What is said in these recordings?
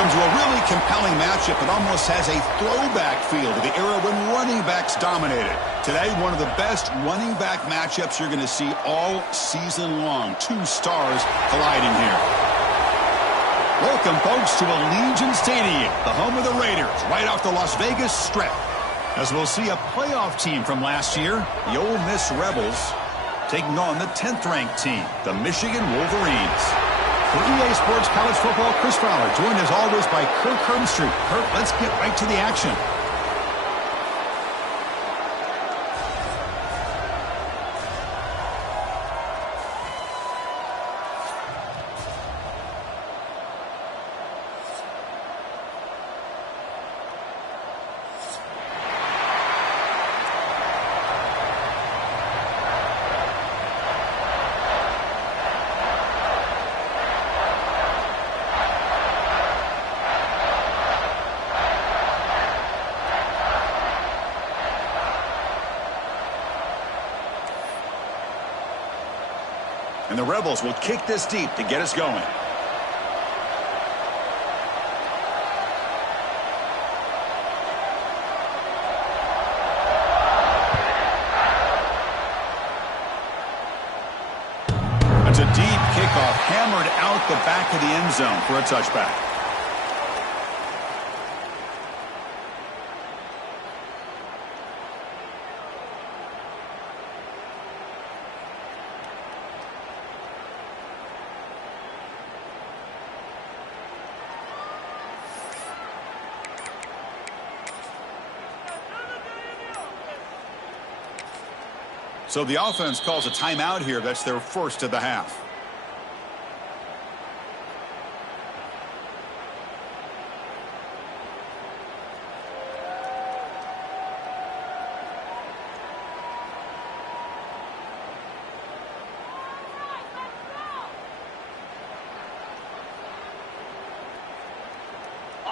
Welcome to a really compelling matchup. It almost has a throwback feel to the era when running backs dominated. Today, one of the best running back matchups you're going to see all season long. Two stars colliding here. Welcome, folks, to Allegiant Stadium, the home of the Raiders, right off the Las Vegas Strip. As we'll see a playoff team from last year, the Ole Miss Rebels, taking on the 10th-ranked team, the Michigan Wolverines. For EA Sports College Football, Chris Fowler, joined as always by Kirk Hermstreet. Kirk, let's get right to the action. And the Rebels will kick this deep to get us going. That's a deep kickoff, hammered out the back of the end zone for a touchback. So the offense calls a timeout here. That's their first of the half.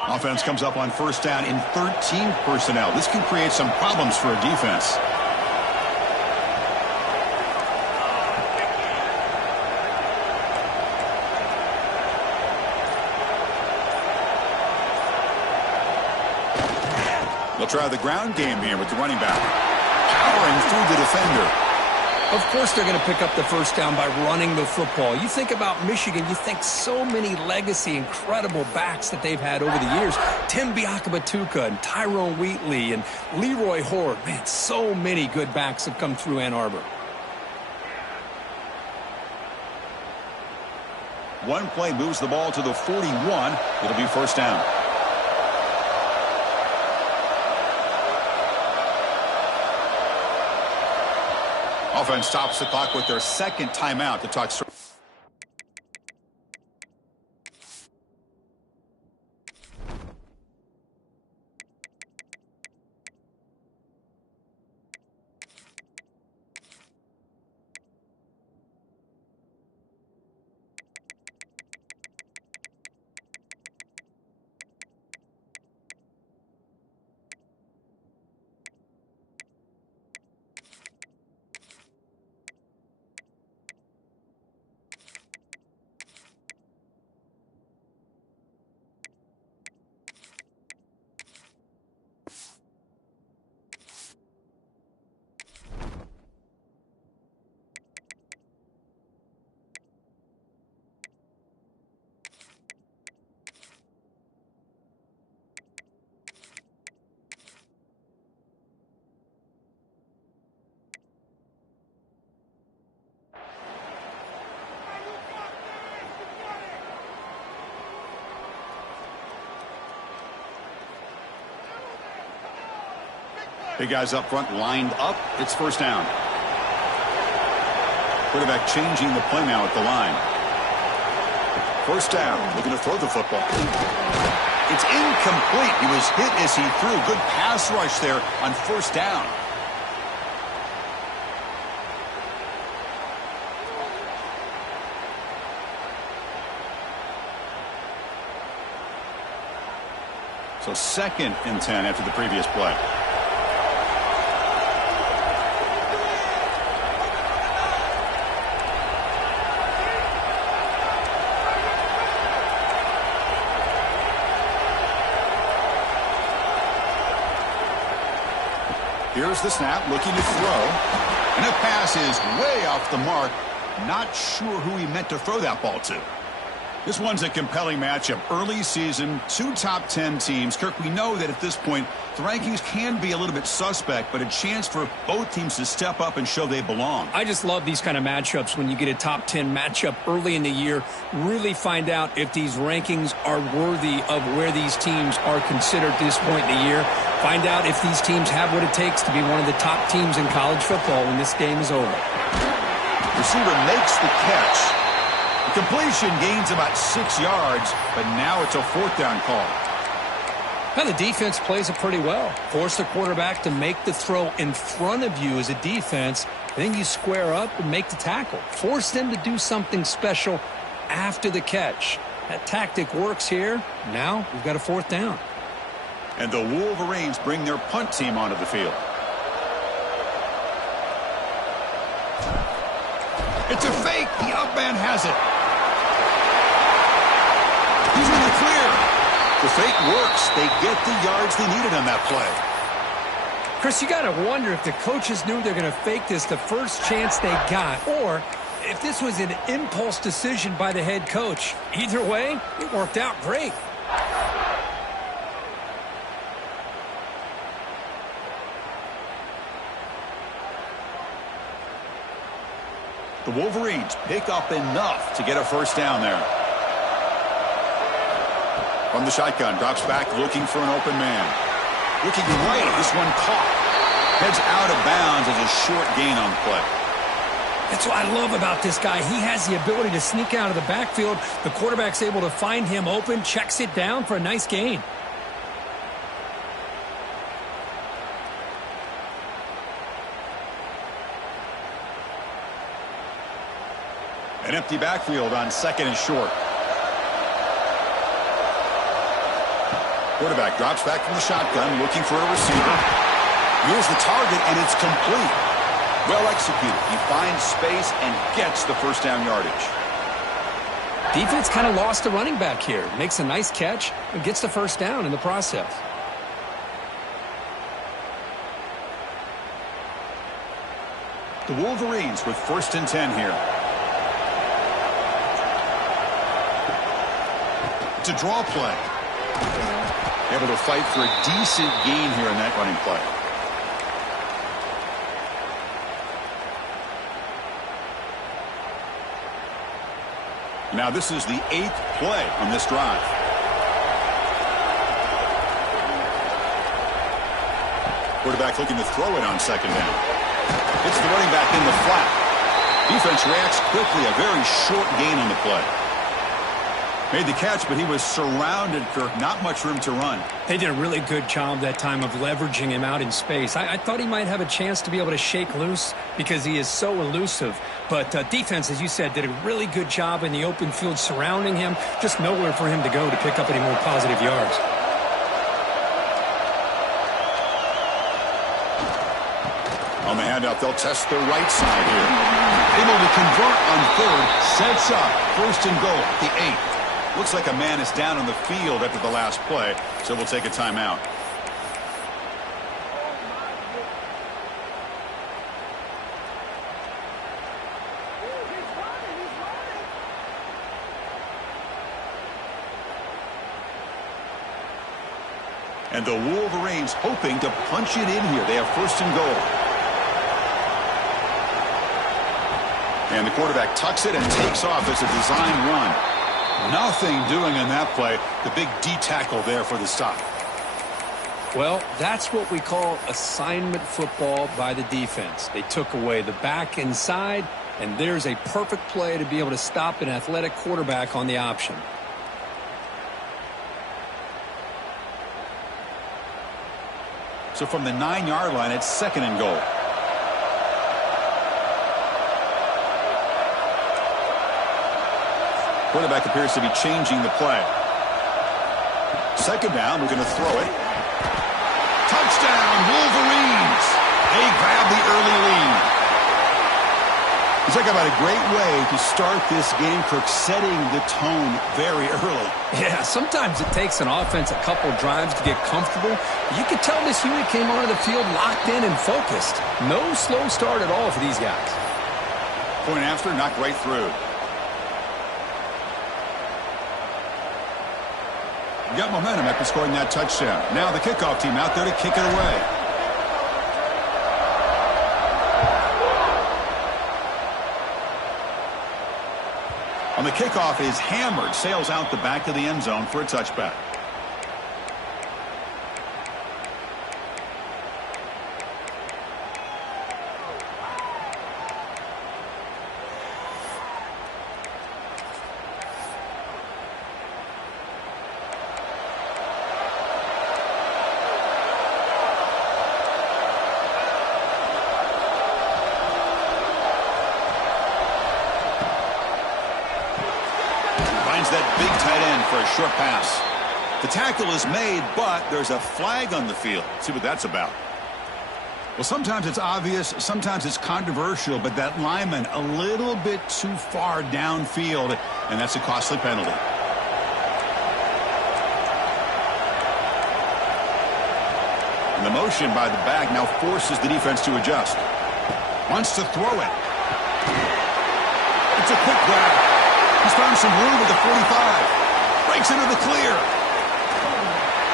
Offense comes up on first down in 13 personnel. This can create some problems for a defense. They'll try the ground game here with the running back. Powering through the defender. Of course they're going to pick up the first down by running the football. You think about Michigan, you think so many legacy, incredible backs that they've had over the years. Tim Biakabatuka and Tyrone Wheatley and Leroy Horde. Man, so many good backs have come through Ann Arbor. One play moves the ball to the 41. It'll be first down. Offense stops the clock with their second timeout to talk. Big guys up front lined up. It's first down. Quarterback changing the play now at the line. First down. Looking to throw the football. It's incomplete. He was hit as he threw. Good pass rush there on first down. So 2nd and 10 after the previous play. Here's the snap, looking to throw. And the pass is way off the mark. Not sure who he meant to throw that ball to. This one's a compelling matchup. Early season, 2 top 10 teams. Kirk, we know that at this point, the rankings can be a little bit suspect, but a chance for both teams to step up and show they belong. I just love these kind of matchups when you get a top 10 matchup early in the year. Really find out if these rankings are worthy of where these teams are considered at this point in the year. Find out if these teams have what it takes to be one of the top teams in college football when this game is over. Receiver makes the catch. The completion gains about 6 yards, but now it's a 4th down call. Now the defense plays it pretty well. Force the quarterback to make the throw in front of you as a defense. Then you square up and make the tackle. Force them to do something special after the catch. That tactic works here. Now we've got a 4th down. And the Wolverines bring their punt team onto the field. It's a fake. The up man has it. He's in the clear. The fake works. They get the yards they needed on that play. Chris, you got to wonder if the coaches knew they're going to fake this the first chance they got, or if this was an impulse decision by the head coach. Either way, it worked out great. The Wolverines pick up enough to get a 1st down there. From the shotgun, drops back looking for an open man. Looking right, this one caught. Heads out of bounds as a short gain on the play. That's what I love about this guy. He has the ability to sneak out of the backfield. The quarterback's able to find him open, checks it down for a nice gain. An empty backfield on 2nd and short. Quarterback drops back from the shotgun, looking for a receiver. Here's the target, and it's complete. Well executed. He finds space and gets the 1st down yardage. Defense kind of lost the running back here. Makes a nice catch and gets the 1st down in the process. The Wolverines with 1st and 10 here. It's a draw play. Able to fight for a decent gain here in that running play. Now this is the 8th play on this drive. Quarterback looking to throw it on 2nd down. It's the running back in the flat. Defense reacts quickly. A very short gain on the play. Made the catch, but he was surrounded, Kirk. Not much room to run. They did a really good job that time of leveraging him out in space. I thought he might have a chance to be able to shake loose because he is so elusive. But defense, as you said, did a really good job in the open field surrounding him. Just nowhere for him to go to pick up any more positive yards. On the handout, they'll test the right side here. Able to convert on 3rd. Sets up 1st and goal, the 8th. Looks like a man is down on the field after the last play, so we'll take a timeout. And the Wolverines hoping to punch it in here. They have 1st and goal. And the quarterback tucks it and takes off as a design run. Nothing doing in that play. The big D tackle there for the stop. Well, that's what we call assignment football by the defense. They took away the back inside, and there's a perfect play to be able to stop an athletic quarterback on the option. So from the 9-yard line, it's 2nd and goal. Quarterback appears to be changing the play. 2nd down, we're going to throw it. Touchdown, Wolverines! They grab the early lead. Talk about a great way to start this game, Kirk, setting the tone very early. Yeah, sometimes it takes an offense a couple drives to get comfortable. You could tell this unit came onto the field locked in and focused. No slow start at all for these guys. Point after, knocked right through. Got momentum after scoring that touchdown. Now the kickoff team out there to kick it away. On the kickoff is hammered, sails out the back of the end zone for a touchback. That big tight end for a short pass. The tackle is made, but there's a flag on the field. See what that's about. Well, sometimes it's obvious, sometimes it's controversial, but that lineman a little bit too far downfield, and that's a costly penalty. And the motion by the back now forces the defense to adjust. Wants to throw it. It's a quick grab. He's found some room at the 45. Breaks into the clear.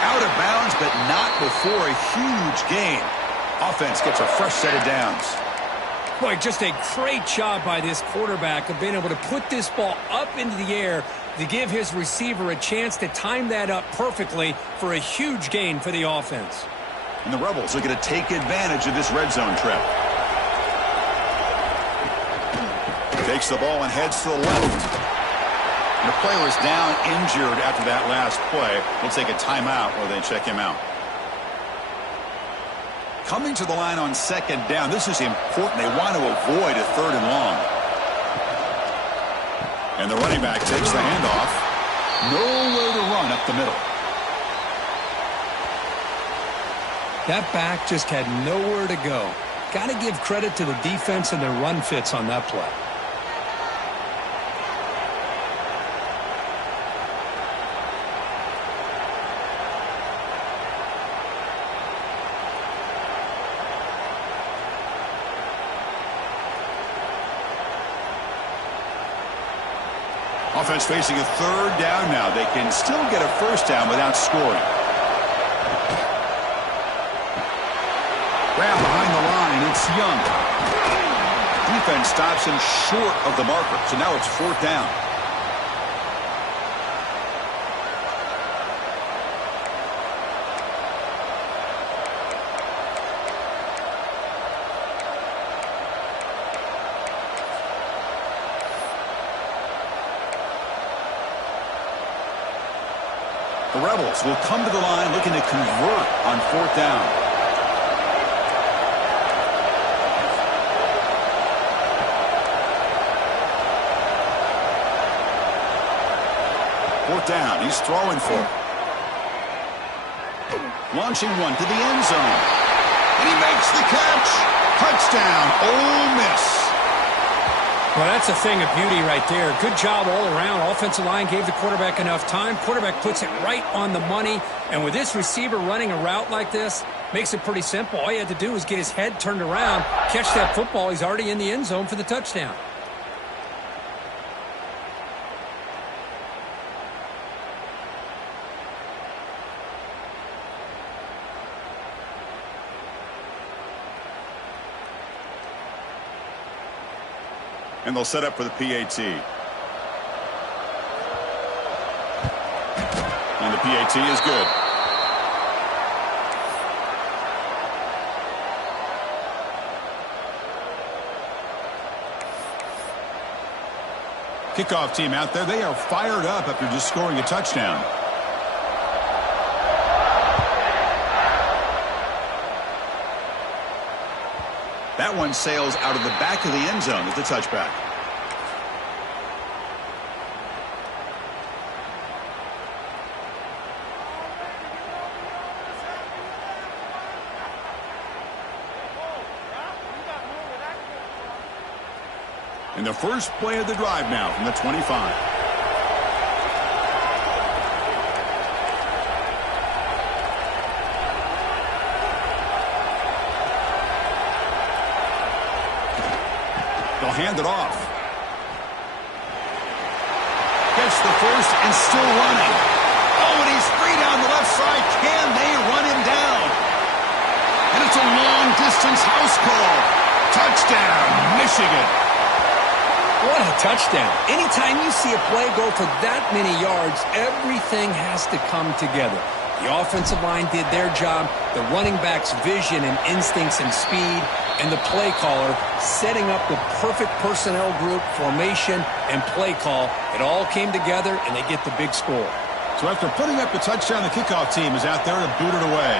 Out of bounds, but not before a huge gain. Offense gets a fresh set of downs. Boy, just a great job by this quarterback of being able to put this ball up into the air to give his receiver a chance to time that up perfectly for a huge gain for the offense. And the Rebels are going to take advantage of this red zone trip. Takes the ball and heads to the left. And the player is down injured after that last play. We'll take a timeout while they check him out. Coming to the line on second down. This is important. They want to avoid a third and long. And the running back takes the handoff. Nowhere to run up the middle. That back just had nowhere to go. Got to give credit to the defense and their run fits on that play. Offense facing a third down now. They can still get a first down without scoring. Grab behind the line. It's Young. Defense stops him short of the marker. So now it's fourth down. The Rebels will come to the line looking to convert on fourth down. Fourth down. He's throwing for it. Launching one to the end zone. And he makes the catch. Touchdown, Ole Miss. Well, that's a thing of beauty right there. Good job all around. Offensive line gave the quarterback enough time. Quarterback puts it right on the money. And with this receiver running a route like this, makes it pretty simple. All you had to do was get his head turned around, catch that football. He's already in the end zone for the touchdown. And they'll set up for the PAT. And the PAT is good. Kickoff team out there. They are fired up after just scoring a touchdown. That one sails out of the back of the end zone as the touchback. And the first play of the drive now from the 25. They'll hand it off. Gets the first and still running. Oh, and he's free down the left side. Can they run him down? And it's a long-distance house call. Touchdown, Michigan. What a touchdown. Anytime you see a play go for that many yards, everything has to come together. The offensive line did their job, the running back's vision and instincts and speed, and the play caller setting up the perfect personnel group, formation, and play call. It all came together, and they get the big score. So after putting up the touchdown, the kickoff team is out there to boot it away.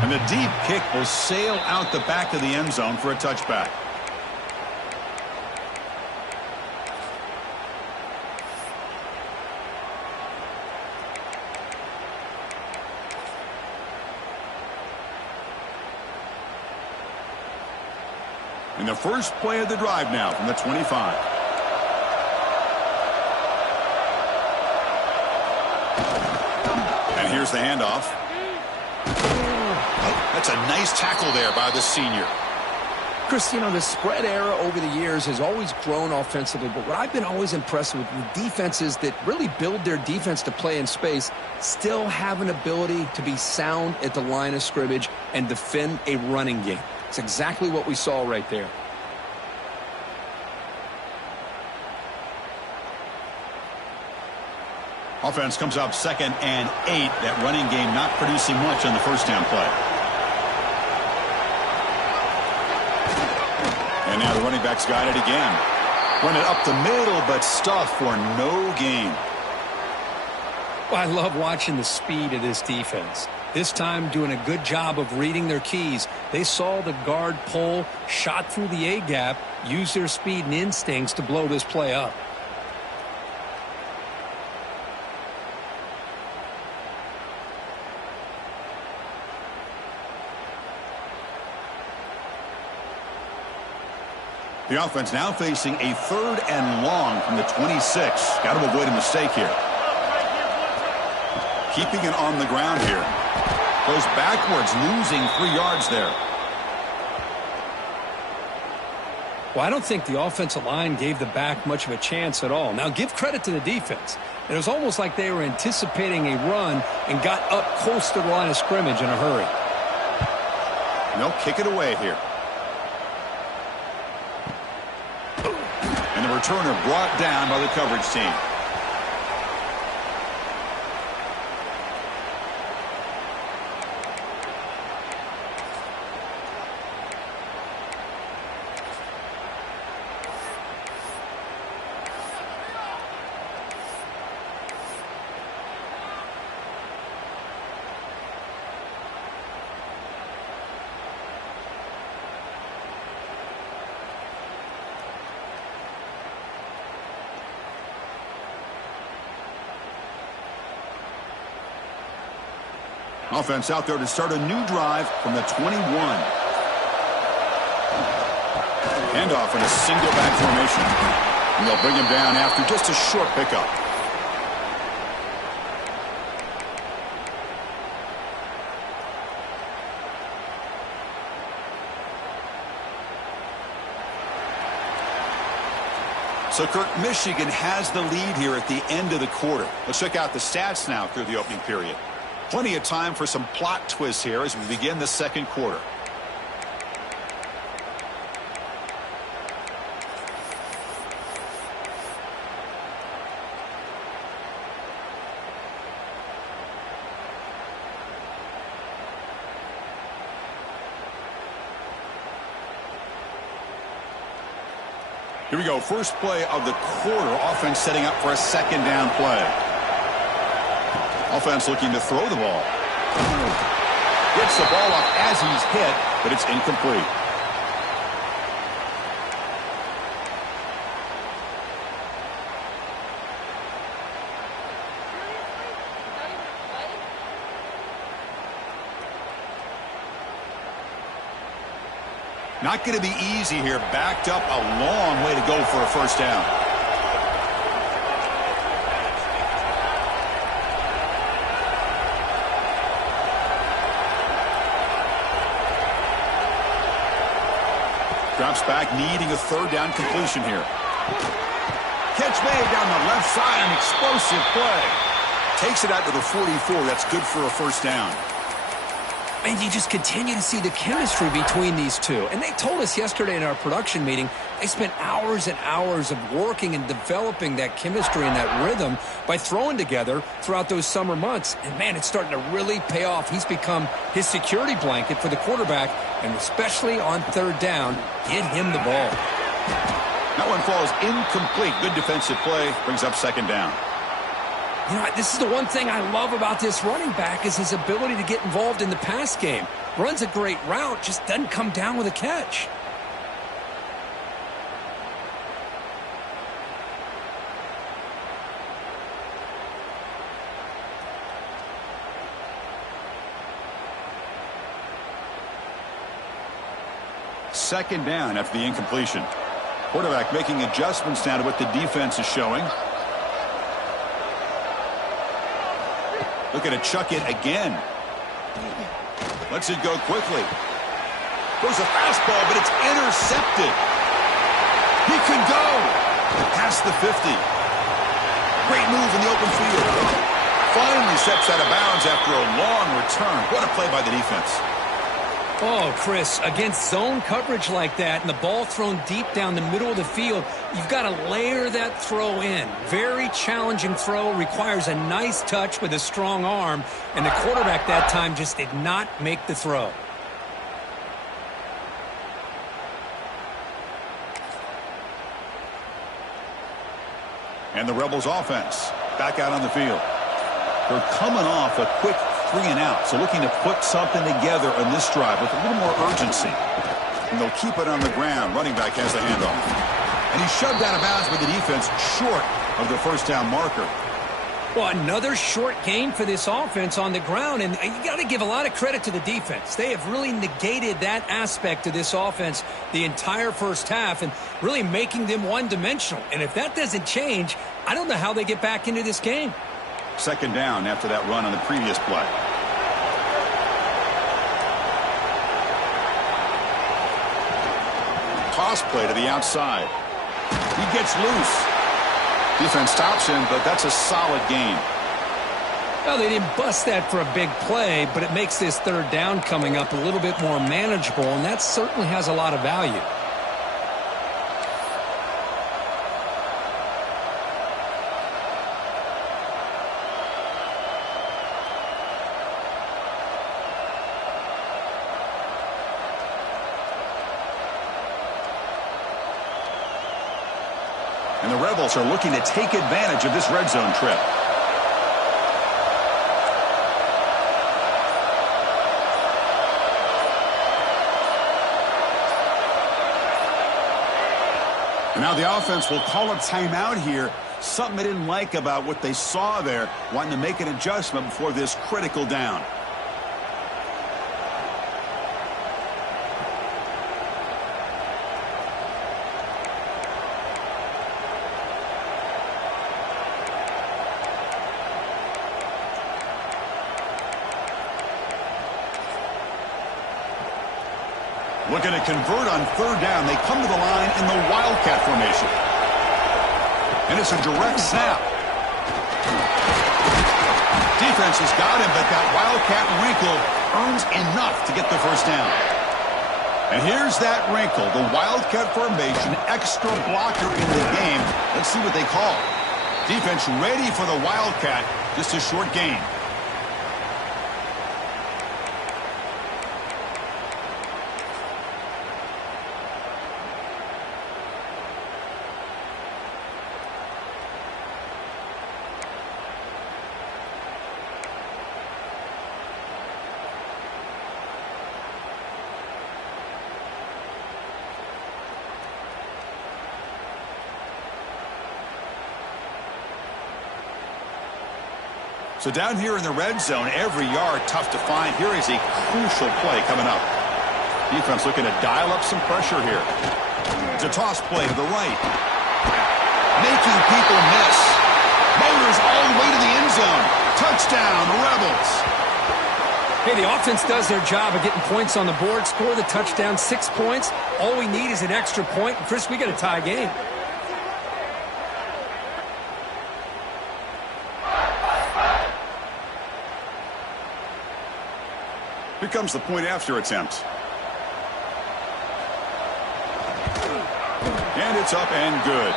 And the deep kick will sail out the back of the end zone for a touchback. And the first play of the drive now from the 25. And here's the handoff. That's a nice tackle there by the senior. Chris, you know, the spread era over the years has always grown offensively, but what I've been always impressed with defenses that really build their defense to play in space still have an ability to be sound at the line of scrimmage and defend a running game. It's exactly what we saw right there. Offense comes up 2nd and 8. That running game not producing much on the first down play. And now the running back's got it again. Run it up the middle, but stuff for no gain. Well, I love watching the speed of this defense. This time doing a good job of reading their keys. They saw the guard pull, shot through the A-gap, used their speed and instincts to blow this play up. The offense now facing a 3rd and long from the 26. Got to avoid a mistake here. Keeping it on the ground here. Goes backwards, losing 3 yards there. Well, I don't think the offensive line gave the back much of a chance at all. Now, give credit to the defense. It was almost like they were anticipating a run and got up close to the line of scrimmage in a hurry. And they'll kick it away here. And the returner brought down by the coverage team. Offense out there to start a new drive from the 21. Handoff in a single back formation. And they'll bring him down after just a short pickup. So, Kirk, Michigan has the lead here at the end of the quarter. Let's check out the stats now through the opening period. Plenty of time for some plot twists here as we begin the second quarter. Here we go. First play of the quarter. Offense setting up for a 2nd down play. Offense looking to throw the ball. Gets the ball off as he's hit, but it's incomplete. Not going to be easy here. Backed up a long way to go for a first down. Drops back, needing a third down completion here. Catch made down the left side, an explosive play. Takes it out to the 44. That's good for a first down. And you just continue to see the chemistry between these two. And they told us yesterday in our production meeting, they spent hours and hours of working and developing that chemistry and that rhythm by throwing together throughout those summer months. And, man, it's starting to really pay off. He's become his security blanket for the quarterback, and especially on third down, get him the ball. That one falls incomplete. Good defensive play. Brings up second down. You know, this is the one thing I love about this running back is his ability to get involved in the pass game. Runs a great route, just doesn't come down with a catch. Second down after the incompletion. Quarterback making adjustments now to what the defense is showing. Looking to chuck it again. Lets it go quickly. Goes a fastball, but it's intercepted. He can go past the 50. Great move in the open field. Finally steps out of bounds after a long return. What a play by the defense. Oh, Chris, against zone coverage like that and the ball thrown deep down the middle of the field, you've got to layer that throw in. Very challenging throw, requires a nice touch with a strong arm, and the quarterback that time just did not make the throw. And the Rebels offense back out on the field. They're coming off a quick 3-and-out, so looking to put something together on this drive with a little more urgency. And they'll keep it on the ground. Running back has the handoff. And he's shoved out of bounds with the defense short of the first down marker. Well, another short gain for this offense on the ground, and you got to give a lot of credit to the defense. They have really negated that aspect of this offense the entire first half and really making them one-dimensional. And if that doesn't change, I don't know how they get back into this game. Second down after that run on the previous play. Toss play to the outside. He gets loose. Defense stops him, but that's a solid gain. Well, they didn't bust that for a big play, but it makes this third down coming up a little bit more manageable, and that certainly has a lot of value. And the Rebels are looking to take advantage of this red zone trip. And now the offense will call a timeout here. Something they didn't like about what they saw there, wanting to make an adjustment before this critical down. Looking to convert on third down. They come to the line in the Wildcat formation. And it's a direct snap. Defense has got him, but that Wildcat wrinkle earns enough to get the first down. And here's that wrinkle, the Wildcat formation, extra blocker in the game. Let's see what they call. Defense ready for the Wildcat, just a short gain. So down here in the red zone, every yard tough to find. Here is a crucial play coming up. Defense looking to dial up some pressure here. It's a toss play to the right. Making people miss. Motors all the way to the end zone. Touchdown, Rebels. Hey, the offense does their job of getting points on the board, score the touchdown, 6 points. All we need is an extra point. And Chris, we got a tie game. Here comes the point after attempt. And it's up and good.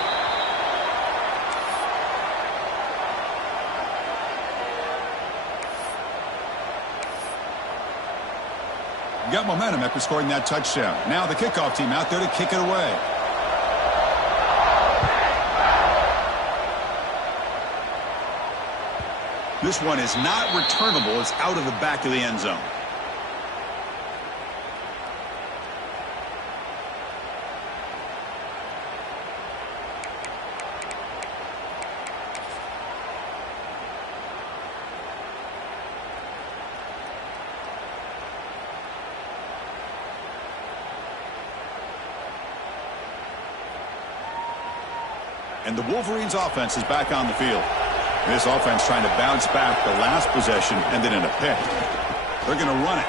Got momentum after scoring that touchdown. Now the kickoff team out there to kick it away. This one is not returnable. It's out of the back of the end zone. And the Wolverines offense is back on the field. This offense trying to bounce back the last possession and then in a pick. They're going to run it.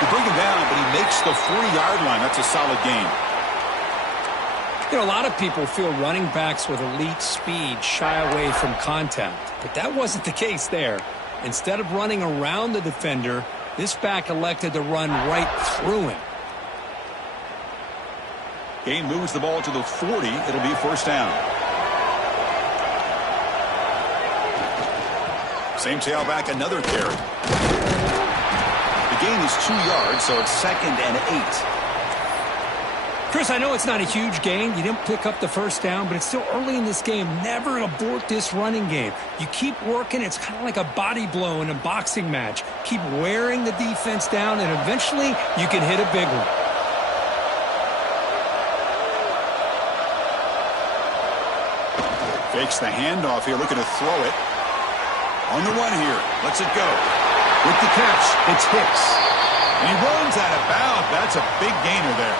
They bring him down, but he makes the 40-yard line. That's a solid gain. You know, a lot of people feel running backs with elite speed shy away from contact. But that wasn't the case there. Instead of running around the defender, this back elected to run right through him. Gain moves the ball to the 40. It'll be first down. Same tailback, another carry. The gain is 2 yards, so it's 2nd and 8. Chris, I know it's not a huge gain. You didn't pick up the first down, but it's still early in this game. Never abort this running game. You keep working. It's kind of like a body blow in a boxing match. Keep wearing the defense down, and eventually you can hit a big one. Fakes the handoff here, looking to throw it. On the run here, lets it go. With the catch, it's Hicks. And he runs out of bounds. That's a big gainer there.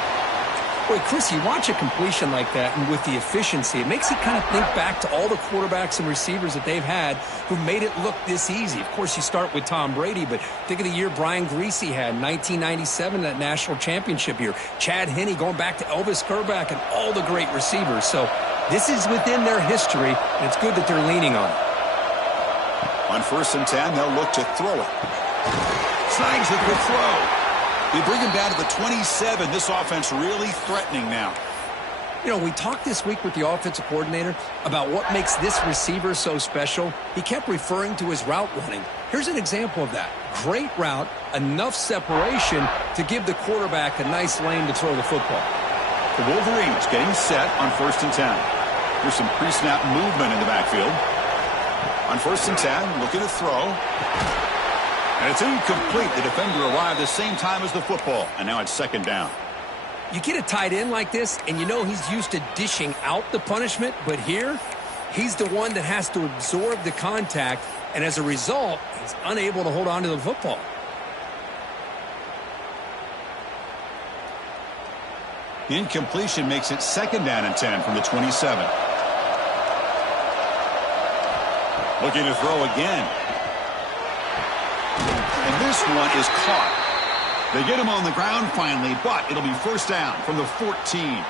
Boy, Chris, you watch a completion like that, and with the efficiency, it makes you kind of think back to all the quarterbacks and receivers that they've had who made it look this easy. Of course, you start with Tom Brady, but think of the year Brian Greasy had, 1997, that national championship year. Chad Henne going back to Elvis Kerback and all the great receivers. So this is within their history, and it's good that they're leaning on it. On 1st and 10, they'll look to throw it. Snags it with throw. They bring him down to the 27. This offense really threatening now. You know, we talked this week with the offensive coordinator about what makes this receiver so special. He kept referring to his route running. Here's an example of that. Great route, enough separation to give the quarterback a nice lane to throw the football. The Wolverines getting set on 1st and 10. There's some pre-snap movement in the backfield. On 1st and 10, looking to throw. And it's incomplete. The defender arrived the same time as the football. And now it's 2nd down. You get a tight end like this, and you know he's used to dishing out the punishment. But here, he's the one that has to absorb the contact. And as a result, he's unable to hold on to the football. Incompletion makes it 2nd down and 10 from the 27. Looking to throw again. And this one is caught. They get him on the ground finally, but it'll be 1st down from the 14.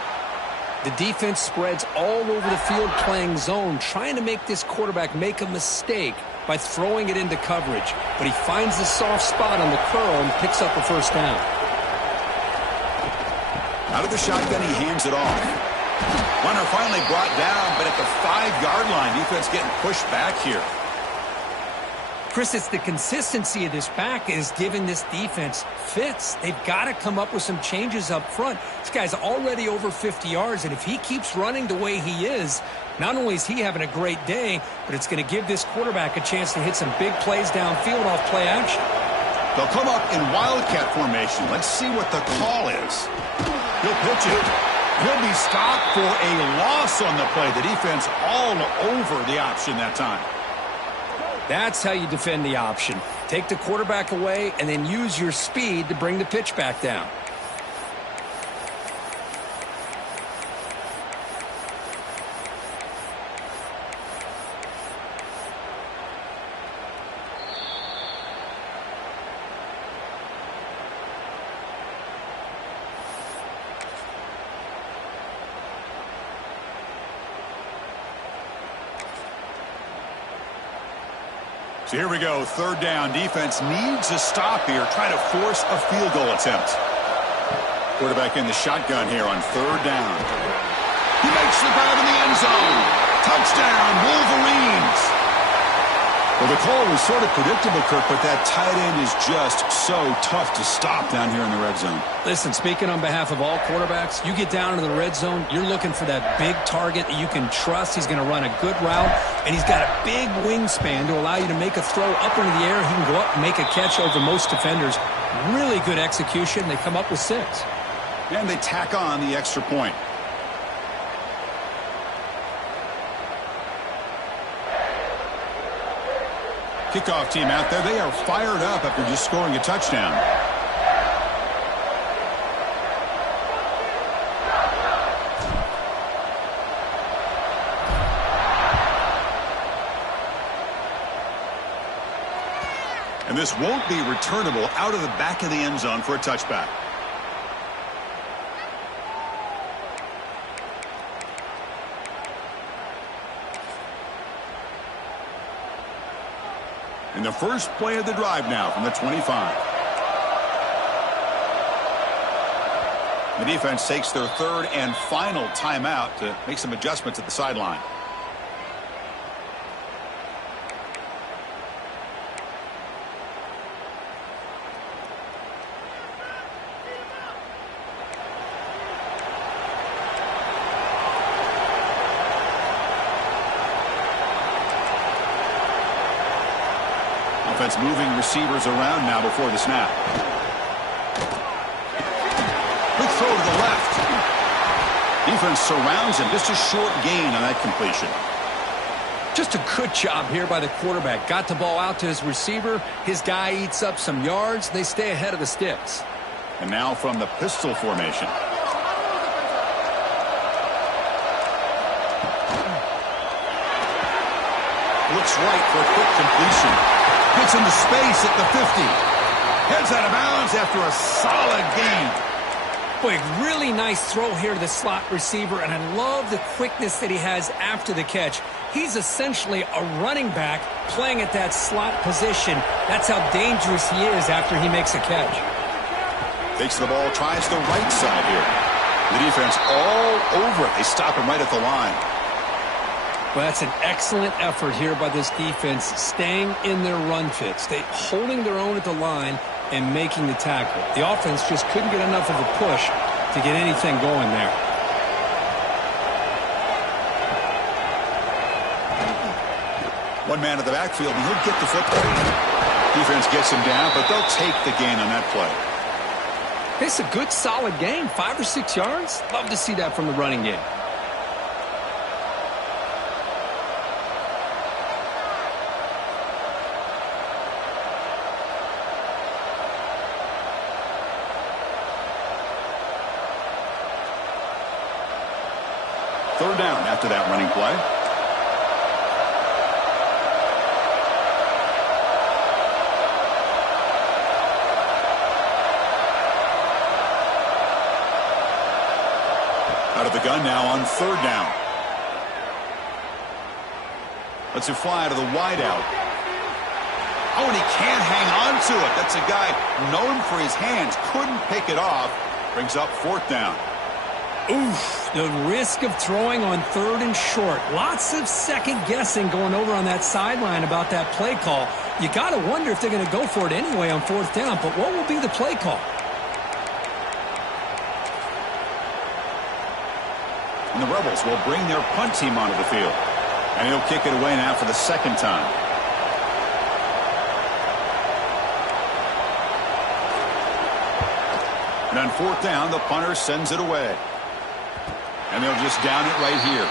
The defense spreads all over the field playing zone, trying to make this quarterback make a mistake by throwing it into coverage. But he finds the soft spot on the curl and picks up a 1st down. Out of the shotgun, he hands it off. Runner finally brought down, but at the 5-yard line, defense getting pushed back here. Chris, it's the consistency of this back is giving this defense fits. They've got to come up with some changes up front. This guy's already over 50 yards, and if he keeps running the way he is, not only is he having a great day, but it's going to give this quarterback a chance to hit some big plays downfield off play action. They'll come up in wildcat formation. Let's see what the call is. He'll pitch it. He'll be stopped for a loss on the play. The defense all over the option that time. That's how you defend the option. Take the quarterback away and then use your speed to bring the pitch back down. So here we go, third down. Defense needs a stop here. Try to force a field goal attempt. Quarterback in the shotgun here on third down. He makes the grab in the end zone. Touchdown, Wolverines. Well, the call was sort of predictable, Kirk, but that tight end is just so tough to stop down here in the red zone. Listen, speaking on behalf of all quarterbacks, you get down into the red zone, you're looking for that big target that you can trust. He's going to run a good route, and he's got a big wingspan to allow you to make a throw up into the air. He can go up and make a catch over most defenders. Really good execution. They come up with 6. And they tack on the extra point. Kickoff team out there. They are fired up after just scoring a touchdown. And this won't be returnable out of the back of the end zone for a touchback. In the first play of the drive now from the 25. The defense takes their third and final timeout to make some adjustments at the sideline. Offense moving receivers around now before the snap. Quick throw to the left. Defense surrounds him. Just a short gain on that completion. Just a good job here by the quarterback. Got the ball out to his receiver. His guy eats up some yards. They stay ahead of the sticks. And now from the pistol formation. Looks right for a quick completion. Gets into space at the 50. Heads out of bounds after a solid gain. Boy, really nice throw here to the slot receiver, and I love the quickness that he has after the catch. He's essentially a running back playing at that slot position. That's how dangerous he is after he makes a catch. Takes the ball, tries the right side here. The defense all over it. They stop him right at the line. Well, that's an excellent effort here by this defense, staying in their run fits. They holding their own at the line and making the tackle. The offense just couldn't get enough of a push to get anything going there. One man in the backfield, and he'll get the football. Defense gets him down, but they'll take the gain on that play. It's a good, solid gain, 5 or 6 yards. Love to see that from the running game. Third down after that running play. Out of the gun now on third down. Lets it fly to the wideout. Oh, and he can't hang on to it. That's a guy known for his hands. Couldn't pick it off. Brings up fourth down. Oof, the risk of throwing on third and short. Lots of second guessing going over on that sideline about that play call. You got to wonder if they're going to go for it anyway on fourth down, but what will be the play call? And the Rebels will bring their punt team onto the field. And he'll kick it away now for the second time. And on fourth down, the punter sends it away. And they'll just down it right here.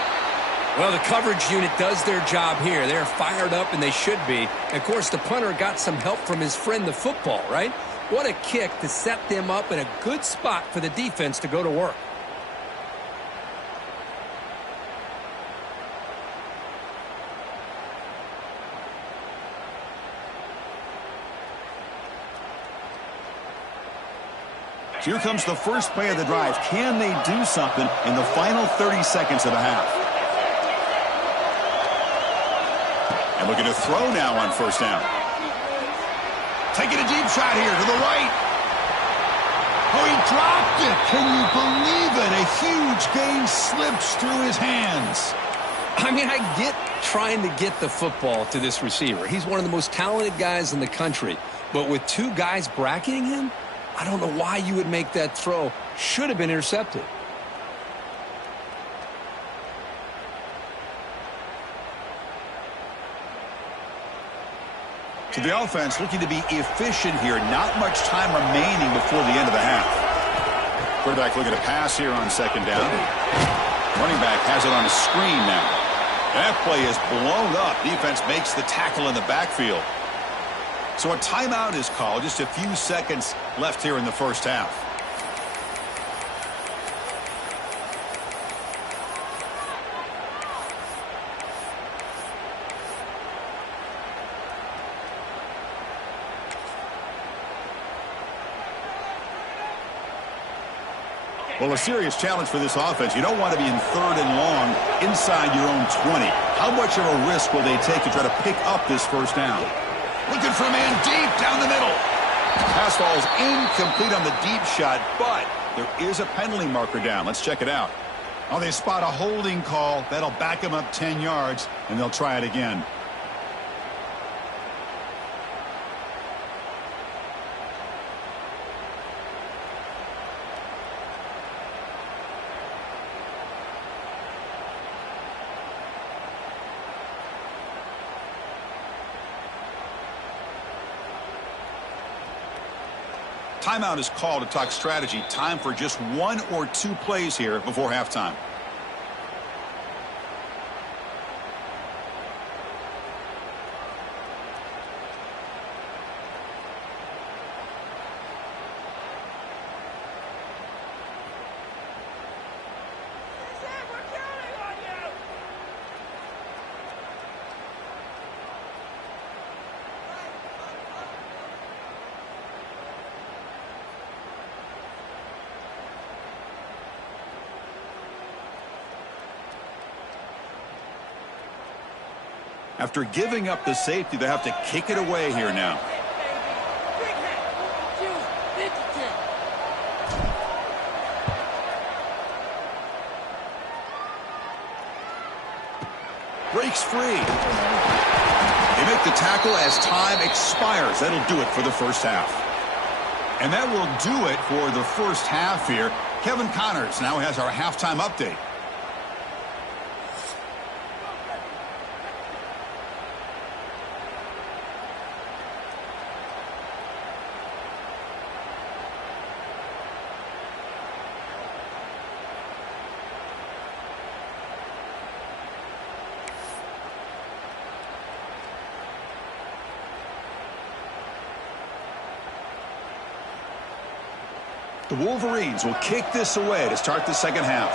Well, the coverage unit does their job here. They're fired up, and they should be. And, of course, the punter got some help from his friend, the football, right? What a kick to set them up in a good spot for the defense to go to work. Here comes the first play of the drive. Can they do something in the final 30 seconds of the half? And looking to throw now on first down. Taking a deep shot here to the right. Oh, he dropped it. Can you believe it? A huge gain slips through his hands. I mean, I get trying to get the football to this receiver. He's one of the most talented guys in the country. But with two guys bracketing him, I don't know why you would make that throw. Should have been intercepted. So the offense looking to be efficient here. Not much time remaining before the end of the half. Quarterback looking to pass here on second down. Running back has it on a screen now. That play is blown up. Defense makes the tackle in the backfield. So a timeout is called. Just a few seconds left here in the first half. Well, a serious challenge for this offense. You don't want to be in third and long inside your own 20. How much of a risk will they take to try to pick up this first down? Looking for a man deep down the middle. Pass falls incomplete on the deep shot, but there is a penalty marker down. Let's check it out. Oh, they spot a holding call. That'll back them up 10 yards, and they'll try it again. Timeout is called to talk strategy. Time for just one or two plays here before halftime. After giving up the safety, they have to kick it away here now. Breaks free. They make the tackle as time expires. That'll do it for the first half. And that will do it for the first half here. Kevin Connors now has our halftime update. The Wolverines will kick this away to start the second half.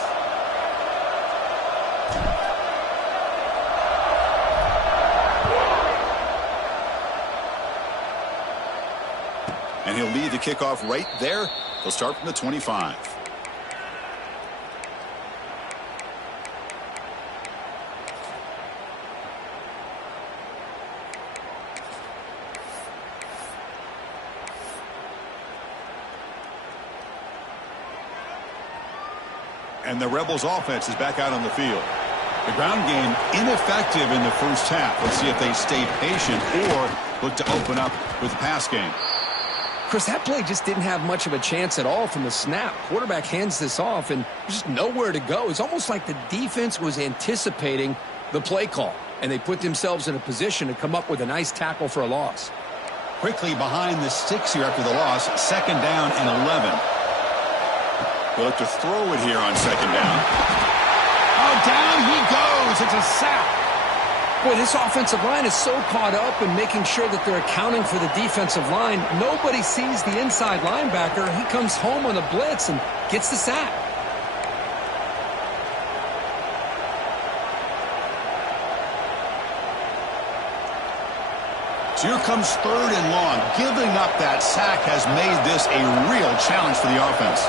And he'll lead the kickoff right there. They'll start from the 25. And the Rebels offense is back out on the field. The ground game ineffective in the first half. Let's see if they stay patient or look to open up with the pass game. Chris, that play just didn't have much of a chance at all from the snap. Quarterback hands this off and just nowhere to go. It's almost like the defense was anticipating the play call, and they put themselves in a position to come up with a nice tackle for a loss. Quickly behind the sticks here after the loss. Second down and 11. They'll look to throw it here on second down. Oh, down he goes. A finds a sack. Boy, this offensive line is so caught up in making sure that they're accounting for the defensive line. Nobody sees the inside linebacker. He comes home on the blitz and gets the sack. So here comes 3rd and long. Giving up that sack has made this a real challenge for the offense.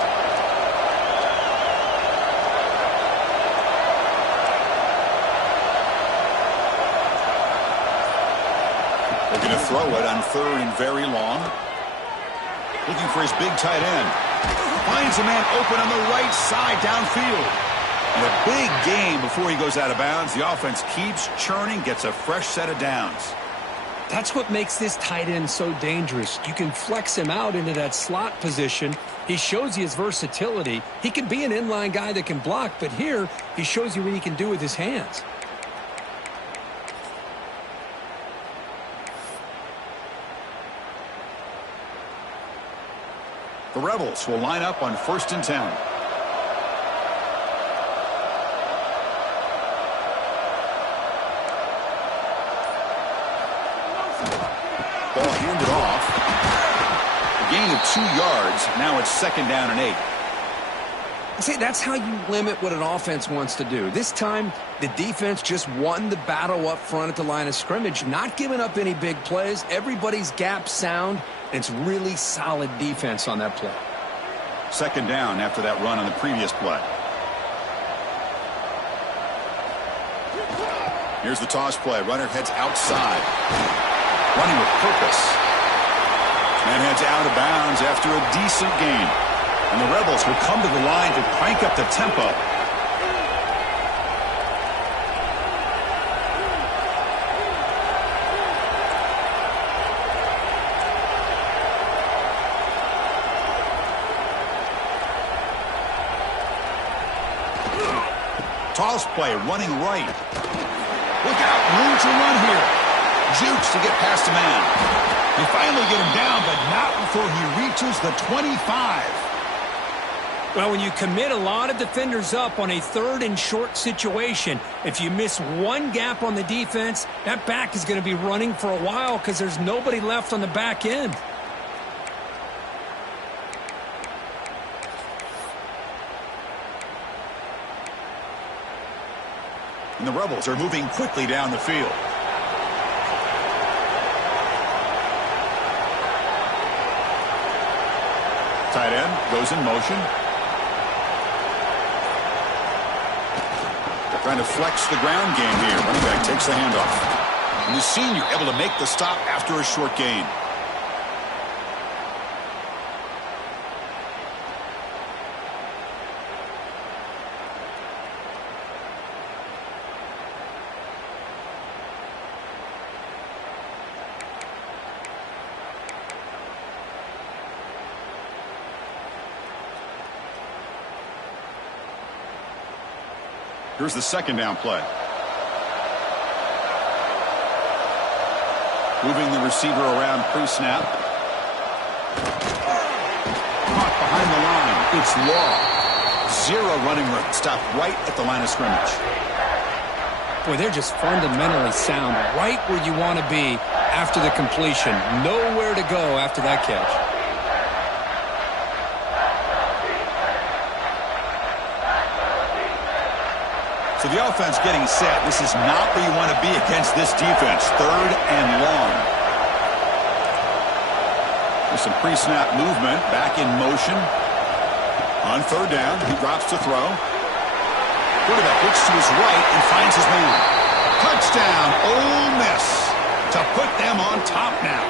They're going to throw it on 3rd and very long. Looking for his big tight end. Finds a man open on the right side downfield. And a big gain before he goes out of bounds. The offense keeps churning, gets a fresh set of downs. That's what makes this tight end so dangerous. You can flex him out into that slot position. He shows you his versatility. He can be an inline guy that can block, but here he shows you what he can do with his hands. The Rebels will line up on 1st and 10. Ball handed off. A gain of 2 yards. Now it's 2nd down and 8. See, that's how you limit what an offense wants to do. This time, the defense just won the battle up front at the line of scrimmage, not giving up any big plays. Everybody's gap sound, and it's really solid defense on that play. 2nd down after that run on the previous play. Here's the toss play. Runner heads outside. Running with purpose. And heads out of bounds after a decent gain. And the Rebels will come to the line to crank up the tempo. Toss play, running right. Look out, room to run here. Jukes to get past a man. They finally get him down, but not before he reaches the 25. Well, when you commit a lot of defenders up on a 3rd and short situation, if you miss one gap on the defense, that back is going to be running for a while because there's nobody left on the back end. And the Rebels are moving quickly down the field. Tight end goes in motion. They're trying to flex the ground game here. Running back takes the handoff. And the senior able to make the stop after a short gain. Here's the 2nd down play. Moving the receiver around pre-snap. Caught behind the line. It's Law. 0 running room. Stopped right at the line of scrimmage. Boy, they're just fundamentally sound. Right where you want to be after the completion. Nowhere to go after that catch. So the offense getting set. This is not where you want to be against this defense. 3rd and long. With some pre-snap movement. Back in motion. On 3rd down, he drops to throw. Quarterback looks to his right and finds his man. Touchdown, Ole Miss. To put them on top now.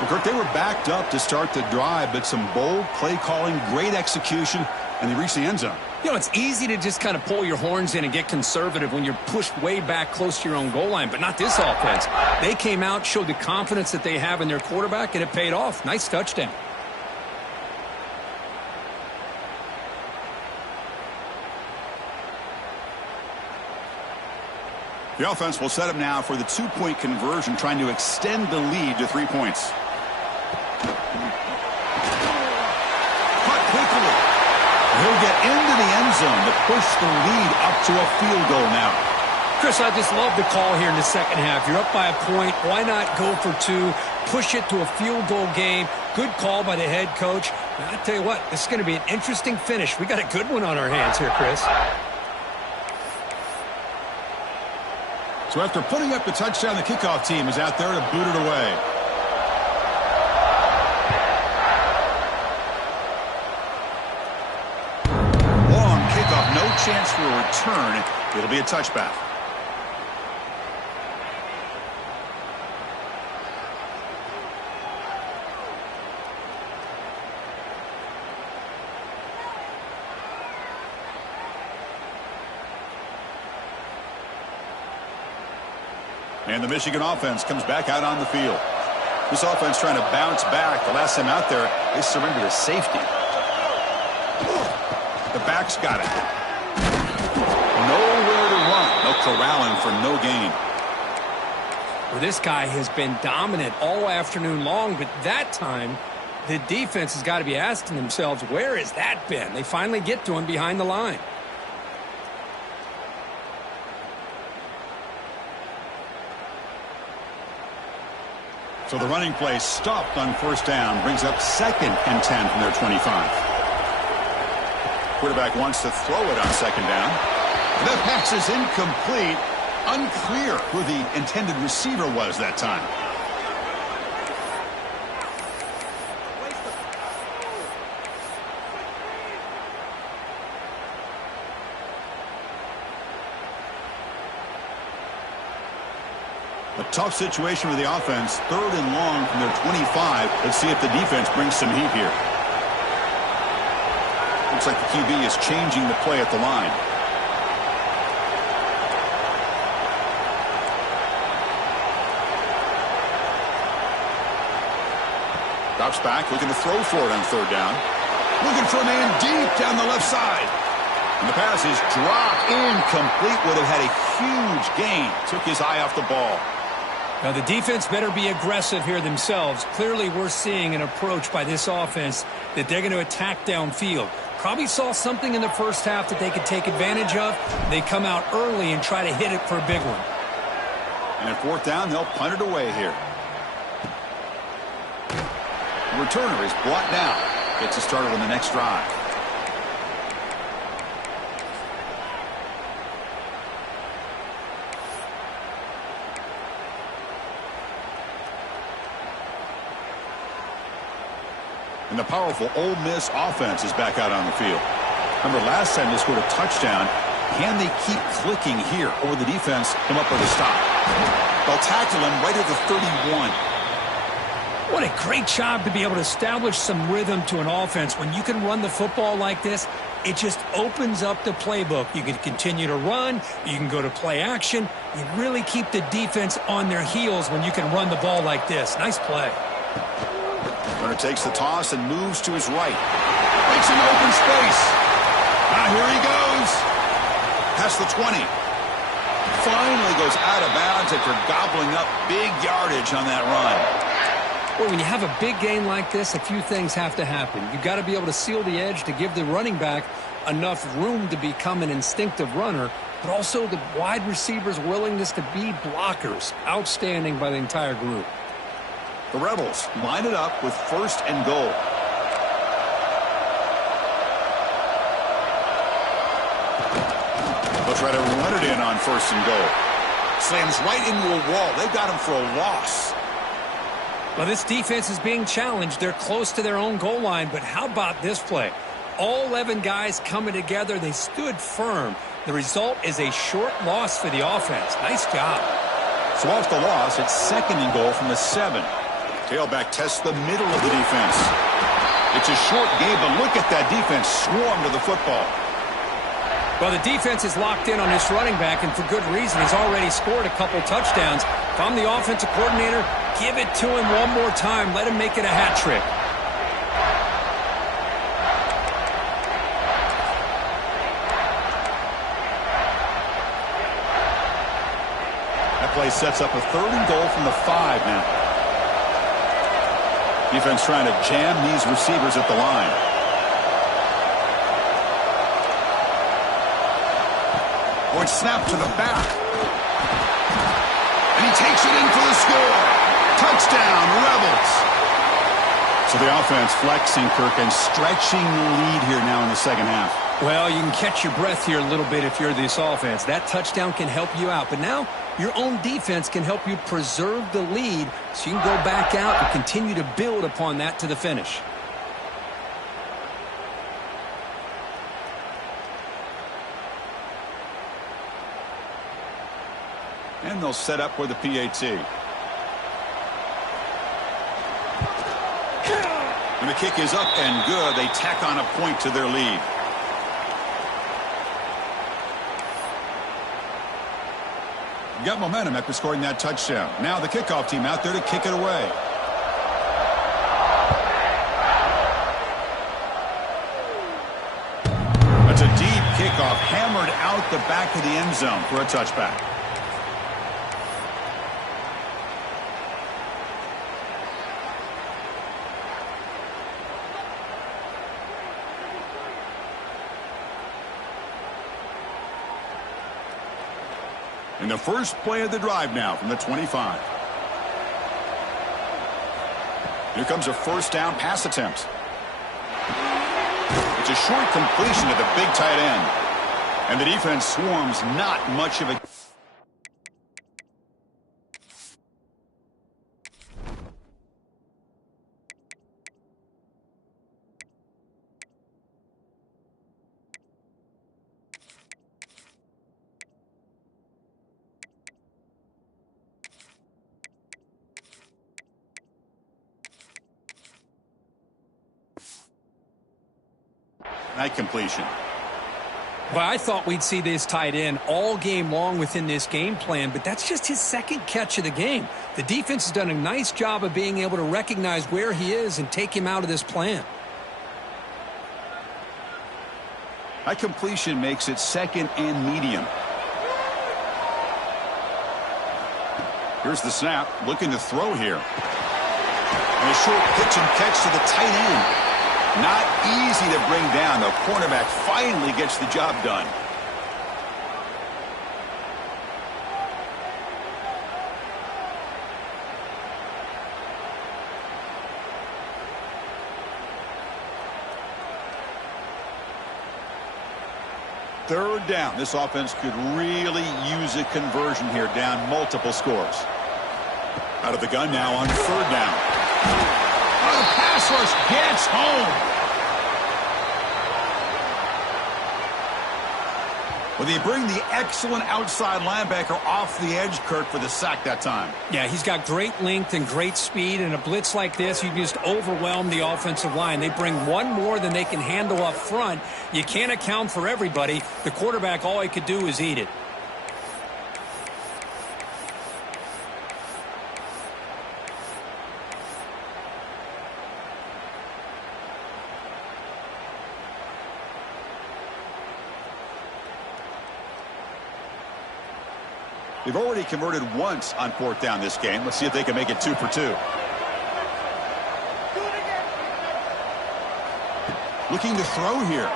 Well, Kirk, they were backed up to start the drive, but some bold play calling, great execution, and they reached the end zone. You know, it's easy to just kind of pull your horns in and get conservative when you're pushed way back close to your own goal line, but not this offense. They came out, showed the confidence that they have in their quarterback, and it paid off. Nice touchdown. The offense will set up now for the 2-point conversion, trying to extend the lead to 3 points. Caught quickly. He'll get into the end zone to push the lead up to a field goal now. Chris, I just love the call here in the second half. You're up by a point. Why not go for two, push it to a field goal game? Good call by the head coach. And I tell you what, this is going to be an interesting finish. We got a good one on our hands here, Chris. So after putting up the touchdown, the kickoff team is out there to boot it away. Long kickoff, no chance for a return. It'll be a touchback. And the Michigan offense comes back out on the field. This offense trying to bounce back. The last time out there, they surrendered a safety. The back's got it. Nowhere to run. No corralling for no gain. Well, this guy has been dominant all afternoon long, but that time, the defense has got to be asking themselves, where has that been? They finally get to him behind the line. So the running play stopped on first down, brings up 2nd and 10 from their 25. Quarterback wants to throw it on 2nd down. The pass is incomplete. Unclear who the intended receiver was that time. A tough situation with the offense. 3rd and long from their 25. Let's see if the defense brings some heat here. Looks like the QB is changing the play at the line. Drops back, looking to throw for it on 3rd down. Looking for a man deep down the left side. And the pass is dropped incomplete. Would have had a huge gain. Took his eye off the ball. Now, the defense better be aggressive here themselves. Clearly, we're seeing an approach by this offense that they're going to attack downfield. Probably saw something in the first half that they could take advantage of. They come out early and try to hit it for a big one. And at 4th down, they'll punt it away here. The returner is brought down. Gets us started on the next drive. And the powerful Ole Miss offense is back out on the field. Remember, last time they scored a touchdown. Can they keep clicking here? Or the defense come up with a stop? They'll tackle him right at the 31. What a great job to be able to establish some rhythm to an offense. When you can run the football like this, it just opens up the playbook. You can continue to run. You can go to play action. You really keep the defense on their heels when you can run the ball like this. Nice play. Runner takes the toss and moves to his right. Makes an open space. Now here he goes. Past the 20. Finally goes out of bounds after gobbling up big yardage on that run. Well, when you have a big game like this, a few things have to happen. You've got to be able to seal the edge to give the running back enough room to become an instinctive runner, but also the wide receiver's willingness to be blockers. Outstanding by the entire group. The Rebels line it up with 1st and goal. They'll try to run it in on 1st and goal. Slams right into a wall. They've got him for a loss. Well, this defense is being challenged. They're close to their own goal line, but how about this play? All 11 guys coming together. They stood firm. The result is a short loss for the offense. Nice job. So off the loss, it's 2nd and goal from the 7. Tailback tests the middle of the defense. It's a short game, but look at that defense swarm to the football. Well, the defense is locked in on this running back, and for good reason. He's already scored a couple touchdowns. If I'm the offensive coordinator, give it to him one more time. Let him make it a hat trick. That play sets up a 3rd and goal from the 5 now. Defense trying to jam these receivers at the line. Oh, it's snapped to the back. And he takes it in for the score. Touchdown, Rebels. So the offense flexing, Kirk, and stretching the lead here now in the second half. Well, you can catch your breath here a little bit if you're this offense. That touchdown can help you out. But now your own defense can help you preserve the lead so you can go back out and continue to build upon that to the finish. And they'll set up for the PAT. And the kick is up and good. They tack on a point to their lead. Got momentum after scoring that touchdown. Now the kickoff team out there to kick it away. That's a deep kickoff, hammered out the back of the end zone for a touchback. In the first play of the drive now from the 25. Here comes a first down pass attempt. It's a short completion to the big tight end. And the defense swarms not much of a... Night completion. Well, I thought we'd see this tight end all game long within this game plan, but that's just his second catch of the game. The defense has done a nice job of being able to recognize where he is and take him out of this plan. High completion makes it second and medium. Here's the snap, looking to throw here. And a short pitch and catch to the tight end. Not easy to bring down. The cornerback finally gets the job done. Third down. This offense could really use a conversion here, down multiple scores. Out of the gun now on third down. Oh, the pass rush gets home. Well, they bring the excellent outside linebacker off the edge, Kirk, for the sack that time. Yeah, he's got great length and great speed, and a blitz like this, you just overwhelm the offensive line. They bring one more than they can handle up front. You can't account for everybody. The quarterback, all he could do is eat it. They've already converted once on fourth down this game. Let's see if they can make it 2 for 2. Looking to throw here.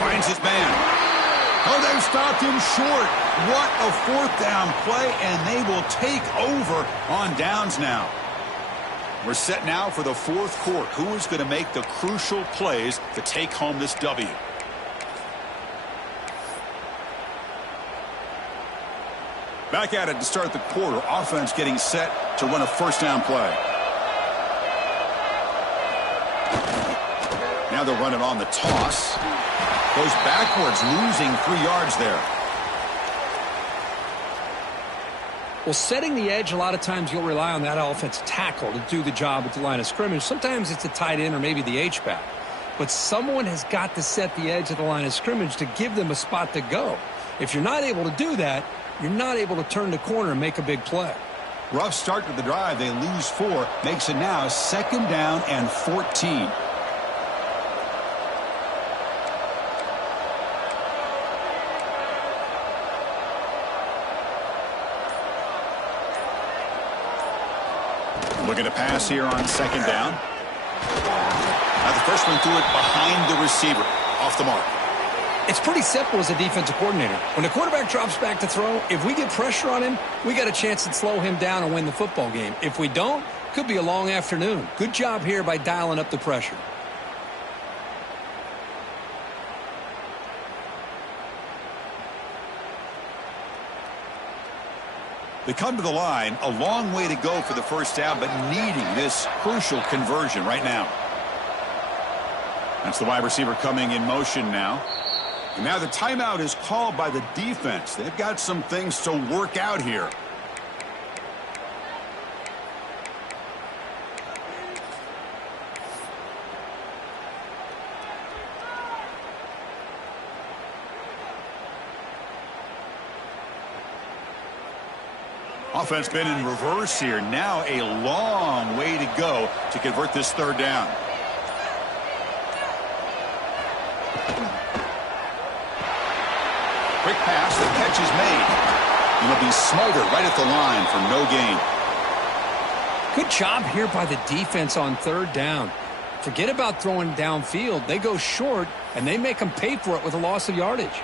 Finds his man. Oh, they've stopped him short. What a fourth down play, and they will take over on downs now. We're set now for the fourth quarter. Who is going to make the crucial plays to take home this W? Back at it to start the quarter. Offense getting set to run a first down play. Now they'll run it on the toss. Goes backwards, losing 3 yards there. Well, setting the edge, a lot of times you'll rely on that offensive tackle to do the job at the line of scrimmage. Sometimes it's a tight end or maybe the H-back. But someone has got to set the edge of the line of scrimmage to give them a spot to go. If you're not able to do that, you're not able to turn the corner and make a big play. Rough start to the drive. They lose 4. Makes it now second down and 14. Looking to pass here on second down. Now the freshman threw it behind the receiver. Off the mark. It's pretty simple as a defensive coordinator. When the quarterback drops back to throw, if we get pressure on him, we got a chance to slow him down and win the football game. If we don't, could be a long afternoon. Good job here by dialing up the pressure. They come to the line, a long way to go for the first down, but needing this crucial conversion right now. That's the wide receiver coming in motion now. And now the timeout is called by the defense. They've got some things to work out here. Offense been in reverse here. Now a long way to go to convert this third down. Quick pass, the catch is made. And it'll be smothered right at the line for no gain. Good job here by the defense on third down. Forget about throwing downfield. They go short, and they make them pay for it with a loss of yardage.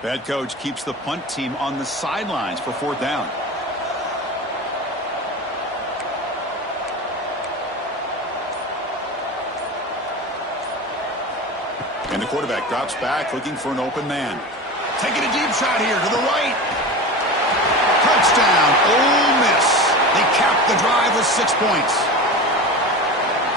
Head coach keeps the punt team on the sidelines for fourth down. And the quarterback drops back looking for an open man. Taking a deep shot here to the right. Touchdown, Ole Miss. They cap the drive with 6 points.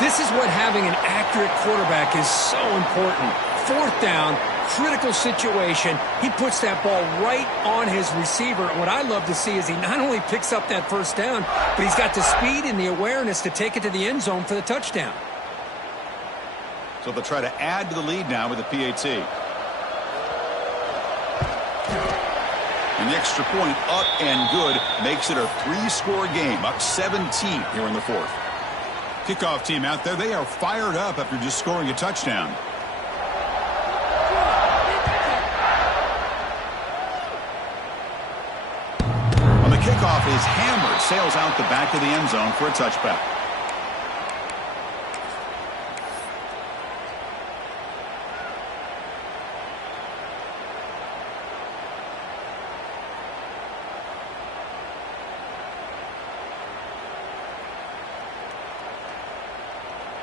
This is what having an accurate quarterback is so important. Fourth down, critical situation. He puts that ball right on his receiver. And what I love to see is he not only picks up that first down, but he's got the speed and the awareness to take it to the end zone for the touchdown. So they'll try to add to the lead now with the PAT. And the extra point up and good makes it a 3-score game, up 17 here in the fourth. Kickoff team out there, they are fired up after just scoring a touchdown. Kickoff is hammered, sails out the back of the end zone for a touchback.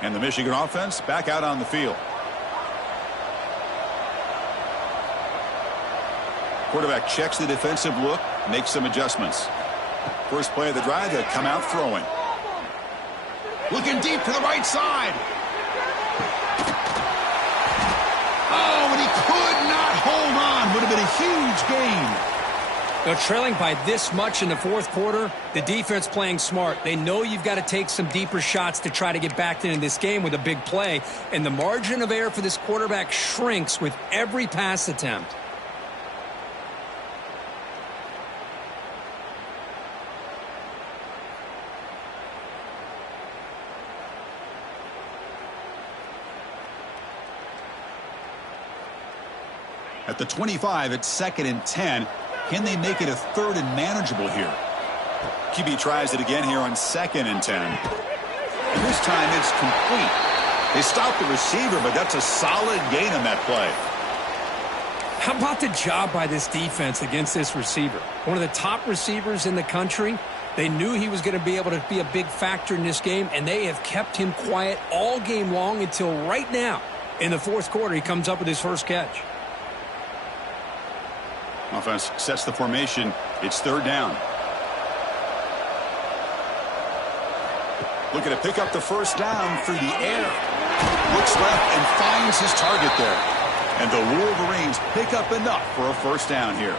And the Michigan offense back out on the field. Quarterback checks the defensive look, makes some adjustments. First play of the drive, they come out throwing. Looking deep to the right side. Oh, and he could not hold on. Would have been a huge gain. They're trailing by this much in the fourth quarter. The defense playing smart. They know you've got to take some deeper shots to try to get back into this game with a big play. And the margin of error for this quarterback shrinks with every pass attempt. At the 25, it's 2nd and 10. Can they make it a 3rd and manageable here? QB tries it again here on 2nd and 10. And this time it's complete. They stop the receiver, but that's a solid gain on that play. How about the job by this defense against this receiver? One of the top receivers in the country. They knew he was going to be able to be a big factor in this game, and they have kept him quiet all game long until right now. In the fourth quarter, he comes up with his first catch. Offense sets the formation. It's 3rd down. Looking to pick up the first down through the air. Looks left and finds his target there. And the Wolverines pick up enough for a first down here.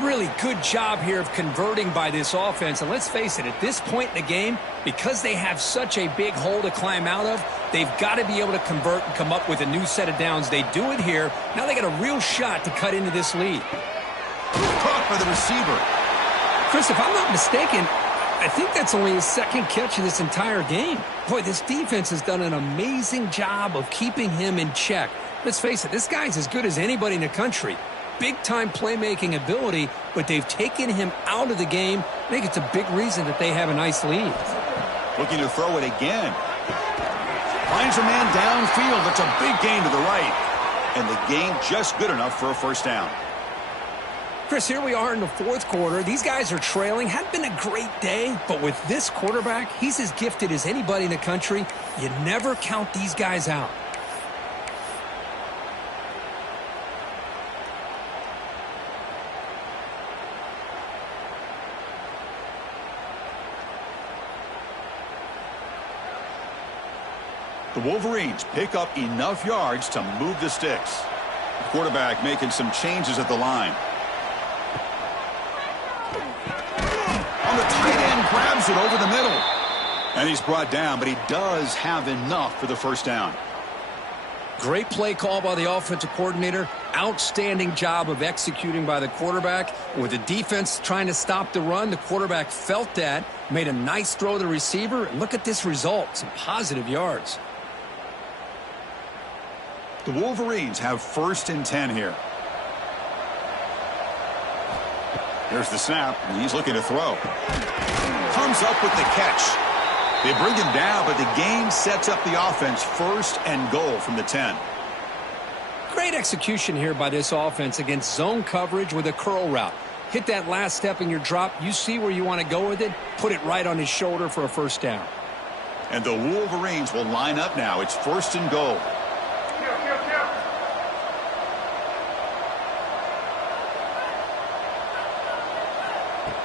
Really good job here of converting by this offense. And let's face it, at this point in the game, because they have such a big hole to climb out of, they've got to be able to convert and come up with a new set of downs. They do it here. Now they got a real shot to cut into this lead. Caught by the receiver. Chris, if I'm not mistaken, I think that's only his second catch of this entire game. Boy, this defense has done an amazing job of keeping him in check. Let's face it, this guy's as good as anybody in the country. Big-time playmaking ability, but they've taken him out of the game. I think it's a big reason that they have a nice lead. Looking to throw it again. Finds a man downfield. It's a big gain to the right. And the gain just good enough for a first down. Chris, here we are in the fourth quarter. These guys are trailing. Hadn't been a great day, but with this quarterback, he's as gifted as anybody in the country. You never count these guys out. The Wolverines pick up enough yards to move the sticks. The quarterback making some changes at the line. On the tight end, grabs it over the middle. And he's brought down, but he does have enough for the first down. Great play call by the offensive coordinator. Outstanding job of executing by the quarterback. With the defense trying to stop the run, the quarterback felt that, made a nice throw to the receiver, and look at this result, some positive yards. The Wolverines have 1st and 10 here. Here's the snap, and he's looking to throw. Comes up with the catch. They bring him down, but the gain sets up the offense 1st and goal from the 10. Great execution here by this offense against zone coverage with a curl route. Hit that last step in your drop. You see where you want to go with it. Put it right on his shoulder for a first down. And the Wolverines will line up now. It's 1st and goal.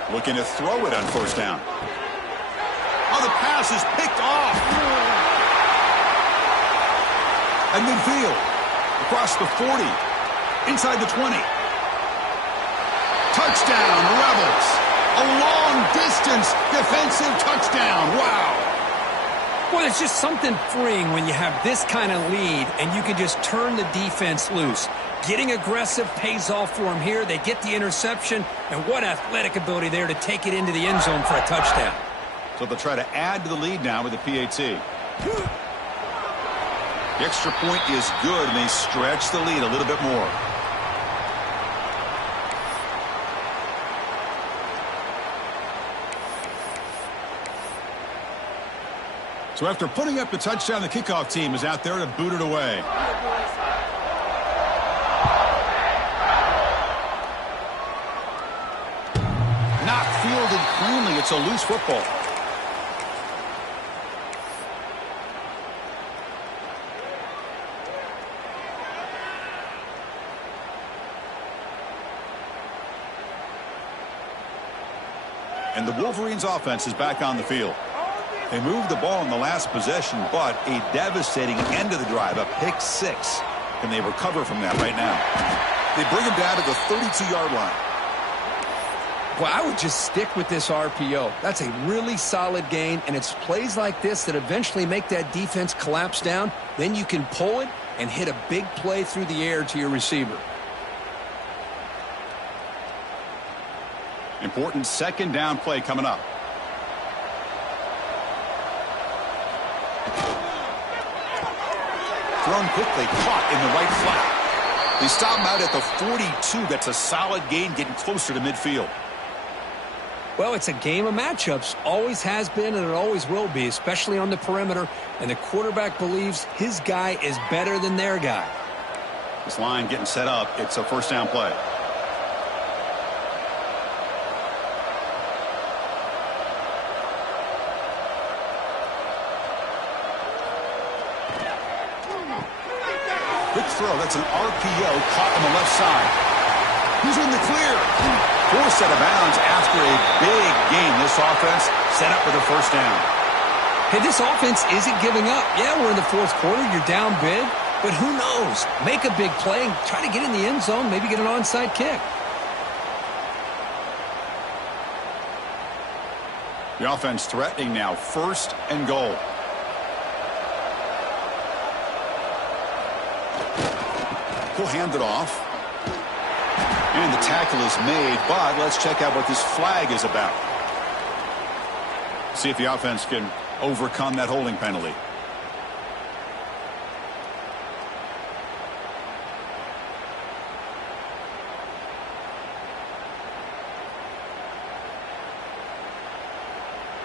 Looking to throw it on first down. Oh, the pass is picked off. At midfield. Across the 40. Inside the 20. Touchdown, Rebels. A long-distance defensive touchdown. Wow. Well, it's just something freeing when you have this kind of lead and you can just turn the defense loose. Getting aggressive pays off for them here. They get the interception, and what athletic ability there to take it into the end zone for a touchdown. So they'll try to add to the lead now with the PAT. The extra point is good, and they stretch the lead a little bit more. So after putting up the touchdown, the kickoff team is out there to boot it away. Not fielded cleanly. It's a loose football. And the Wolverines offense is back on the field. They moved the ball in the last possession, but a devastating end of the drive, a pick 6. Can they recover from that right now? They bring him down to the 32-yard line. Well, I would just stick with this RPO. That's a really solid gain, and it's plays like this that eventually make that defense collapse down. Then you can pull it and hit a big play through the air to your receiver. Important second down play coming up. Thrown quickly, caught in the right flat. They stop him out at the 42. That's a solid gain, getting closer to midfield. Well, it's a game of matchups. Always has been, and it always will be, especially on the perimeter. And the quarterback believes his guy is better than their guy. This line getting set up. It's a first down play. Quick throw. That's an RPO caught on the left side. He's in the clear. Forced out of bounds after a big game. This offense set up with a first down. Hey, this offense isn't giving up. Yeah, we're in the fourth quarter. You're down big. But who knows? Make a big play and try to get in the end zone, maybe get an onside kick. The offense threatening now. First and goal. He'll hand it off. And the tackle is made, but let's check out what this flag is about. See if the offense can overcome that holding penalty.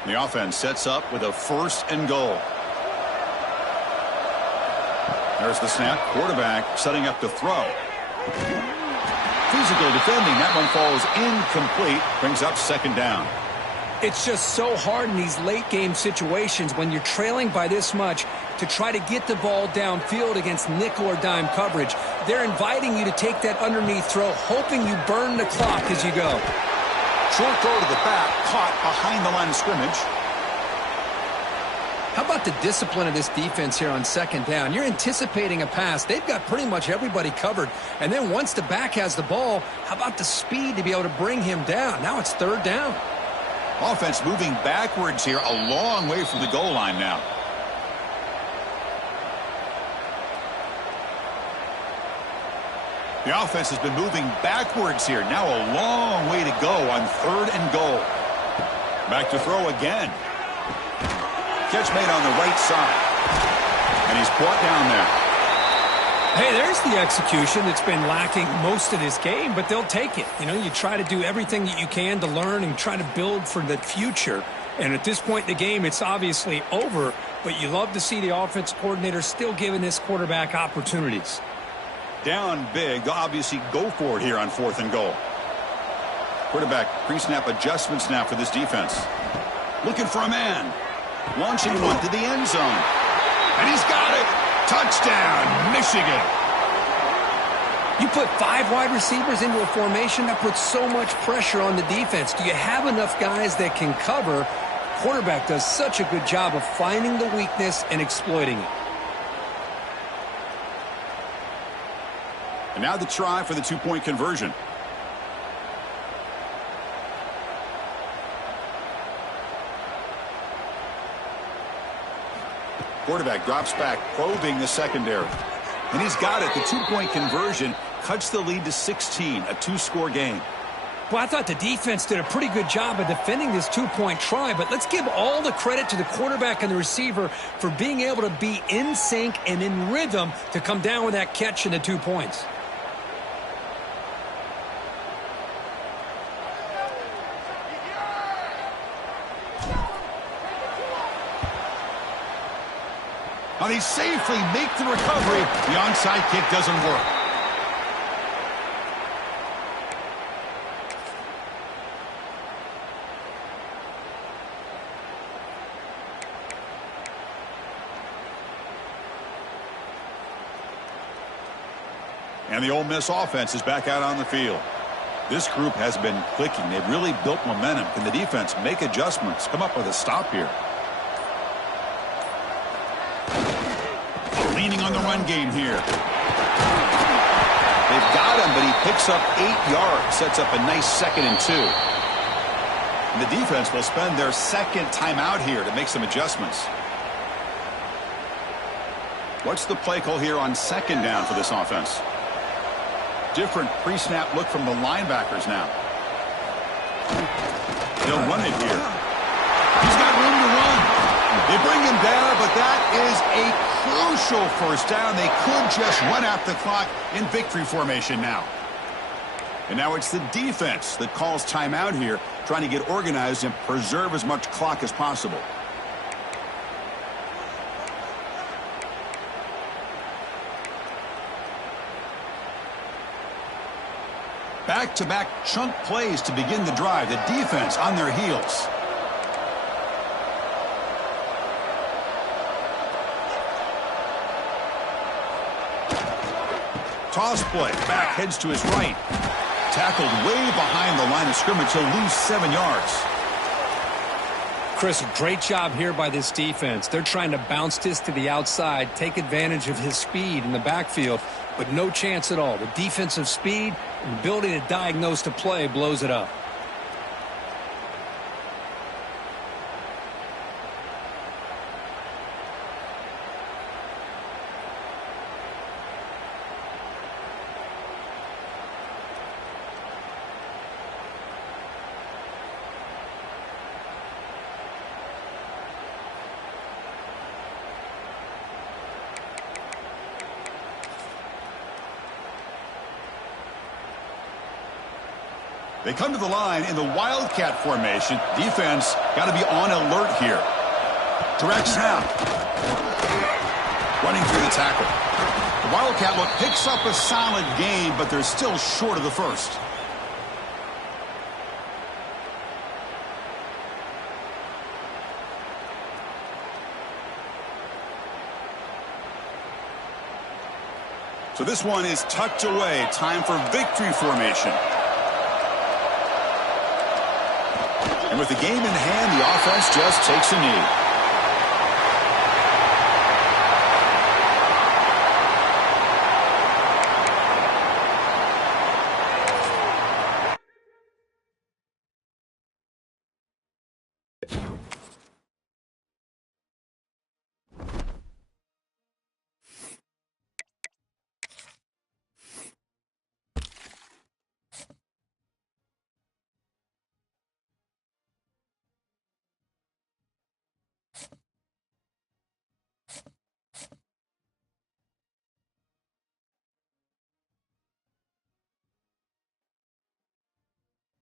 The offense sets up with a 1st and goal. There's the snap. Quarterback setting up to throw. Physical defending. That one falls incomplete. Brings up 2nd down. It's just so hard in these late game situations when you're trailing by this much to try to get the ball downfield against nickel or dime coverage. They're inviting you to take that underneath throw, hoping you burn the clock as you go. Short throw to the back, caught behind the line of scrimmage. How about the discipline of this defense here on 2nd down? You're anticipating a pass. They've got pretty much everybody covered. And then once the back has the ball, how about the speed to be able to bring him down? Now it's 3rd down. Offense moving backwards here, a long way from the goal line now. The offense has been moving backwards here. Now a long way to go on 3rd and goal. Back to throw again. Catch made on the right side. And he's brought down there. Hey, there's the execution that's been lacking most of this game, but they'll take it. You know, you try to do everything that you can to learn and try to build for the future. And at this point in the game, it's obviously over, but you love to see the offense coordinator still giving this quarterback opportunities. Down big. They'll obviously go for it here on 4th and goal. Quarterback pre-snap adjustments now for this defense. Looking for a man. Launching one to the end zone. And he's got it. Touchdown, Michigan. You put 5 wide receivers into a formation, that puts so much pressure on the defense. Do you have enough guys that can cover? Quarterback does such a good job of finding the weakness and exploiting it. And now the try for the 2-point conversion. Quarterback drops back, probing the secondary. And he's got it. The 2-point conversion cuts the lead to 16, a 2-score game. Well, I thought the defense did a pretty good job of defending this 2-point try, but let's give all the credit to the quarterback and the receiver for being able to be in sync and in rhythm to come down with that catch and the 2 points. Now they safely make the recovery. The onside kick doesn't work. And the Ole Miss offense is back out on the field. This group has been clicking. They've really built momentum. Can the defense make adjustments? Come up with a stop here. Leaning on the run game here. They've got him, but he picks up 8 yards. Sets up a nice 2nd and 2. And the defense will spend their 2nd timeout here to make some adjustments. What's the play call here on 2nd down for this offense? Different pre-snap look from the linebackers now. They'll run it here. He's got room to run. They bring him down, but that is a crucial 1st down. They could just run out the clock in victory formation now. And now it's the defense that calls timeout here, trying to get organized and preserve as much clock as possible. Back-to-back chunk plays to begin the drive. The defense on their heels. Toss play. Back heads to his right. Tackled way behind the line of scrimmage. He'll lose 7 yards. Chris, great job here by this defense. They're trying to bounce this to the outside, take advantage of his speed in the backfield, but no chance at all. The defensive speed and ability to diagnose the play blows it up. They come to the line in the Wildcat formation. Defense got to be on alert here. Direct snap. Running through the tackle. The Wildcat look picks up a solid gain, but they're still short of the first. So this one is tucked away. Time for victory formation. And with the game in hand, the offense just takes a knee.